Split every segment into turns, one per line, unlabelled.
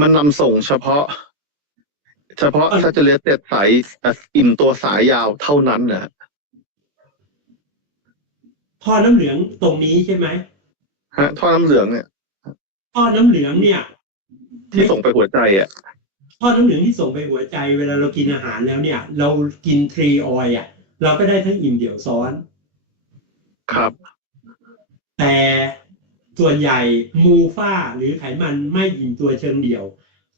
มันนำส่งเฉพาะ เฉพาะถ้าจะเลียเต็ดสายอิ่มตัวสายยาวเท่านั้นนะฮะ
ท่อน้ำเหลืองตรงนี้ใช่ไหม
ฮะท่อน้ำเหลืองเนี่ย
ท่อน้ำเหลืองเนี่ย
ที่ส่งไปหัวใจอะ
ท่อน้ำเหลืองที่ส่งไปหัวใจ เวลาเรากินอาหารแล้วเนี่ย เรากินทรีออยล์อะ เราก็ได้ทั้งอิ่มเดี่ยวซ้อน
ครับ
แต่ ส่วนใหญ่มูฟ่าหรือไขมันไม่อิ่มตัวเชิงเดี่ยว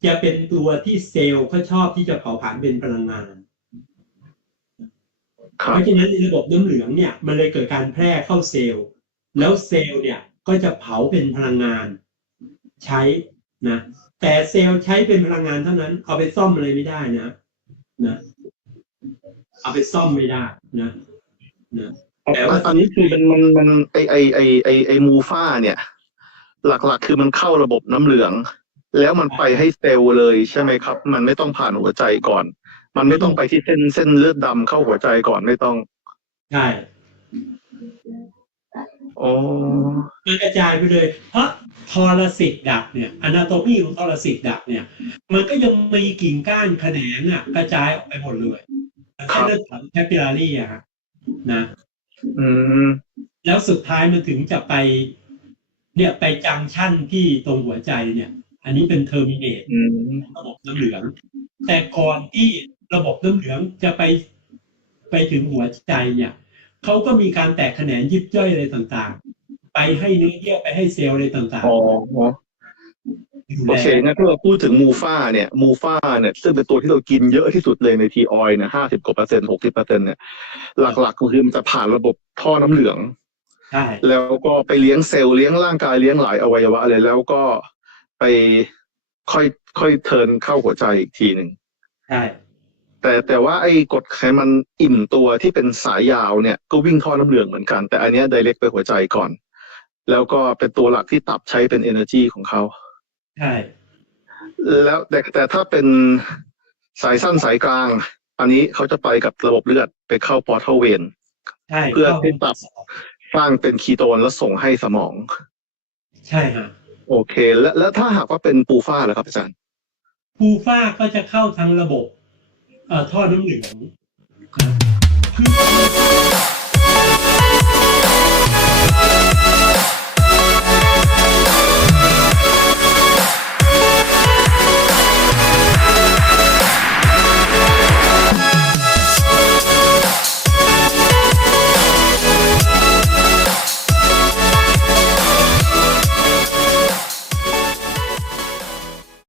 จะเป็นตัวที่เซลล์เขาชอบที่จะเผาผลาญเป็นพลังงาน
ครั
เพ
บ
ราะฉะนั้นในระบบน้ำเหลืองเนี่ยมันเลยเกิดการแพร่เข้าเซลล์ แล้วเซลล์เนี่ยก็จะเผาเป็นพลังงาน ใช้นะแต่เซลล์ใช้เป็นพลังงานเท่านั้น เอาไปซ่อมอะไรไม่ได้นะนะ เอาไปซ่อมไม่ได้นะนะ แต่ว่า
อันนี้คือมันมันมันไอไอไอไอไอมูฟ่าเนี่ย หลักๆ คือมันเข้าระบบน้ำเหลือง แล้วมันไปให้เซลล์เลยใช่ไหมครับ มันไม่ต้องผ่านหัวใจก่อน มันไม่ต้องไปที่เส้นเส้นเลือดดำเข้าหัวใจก่อนไม่ต้อง
ใช่
อ๋อ
มันกระจายไปเลย เพราะทอรสิตดักเนี่ยอนาโตมีของทอรสิตดักเนี่ย มันก็ยังมีกิ่งก้านแขนงอะ กระจายออกไปหมดเลยเส้นเลือดฝอยแคปิลารีอะฮะนะ
อืม
แล้วสุดท้ายมันถึงจะไป เนี่ยไปจังชั่นที่ตรงหัวใจเนี่ย อันนี้เป็นเทอร์มินเนต
อืม
ระบบน้ำเหลือง แต่ก่อนที่ระบบน้ำเหลืองจะไปไปถึงหัวใจเนี่ยเขาก็มีการแตกแขนงยิบย่อยอะไรต่างๆ ไปให้เนื้อเยื่อไปให้เซลล์อะไรต่างๆ
โอ
แล
เคงั้นถ้าเราพูดถึงมูฟ่าเนี่ยมูฟ่าเนี่ยซึ่งเป็นตัวที่เรากินเยอะที่สุดเลยในทีออยเนี่ยห้าสิบกว่าเปอร์เซ็นต์หกสิบเปอร์เซ็นต์เนี่ยหลักๆก็คือมันจะผ่านระบบท่อน้ำเหลือง
ใช่
แล้วก็ไปเลี้ยงเซลล์เลี้ยงร่างกายเลี้ยงหลายอวัยวะเลยแล้วก็ไปค่อยค่อยเทิร์นเข้าหัวใจอีกทีหนึ่ง
ใช่
แต่แต่ว่าไอ้กรดไขมันอิ่มตัวที่เป็นสายยาวเนี่ยก็วิ่งท่อน้ำเหลืองเหมือนกัน แต่อันเนี้ยไดเรกไปหัวใจก่อน แล้วก็เป็นตัวหลักที่ตับใช้เป็น energy ของเขา
ใช่
แล้วแต่แต่ถ้าเป็นสายสั้นสายกลาง อันนี้เขาจะไปกับระบบเลือดไปเข้าปอร์ทัลเวน
ใช่
เพื่อ
ข้า
ให้ตับสร้างเป็นคีโตนแล้วส่งให้สมอง
ใช่ฮะ
โอเค แล้วแล้วถ้าหากว่าเป็นปูฟ้าล่ะครับอาจารย์
ฟูฟ้าก็จะเข้าทางระบบ เอ่อท่อน้ำเหลืองนะคือ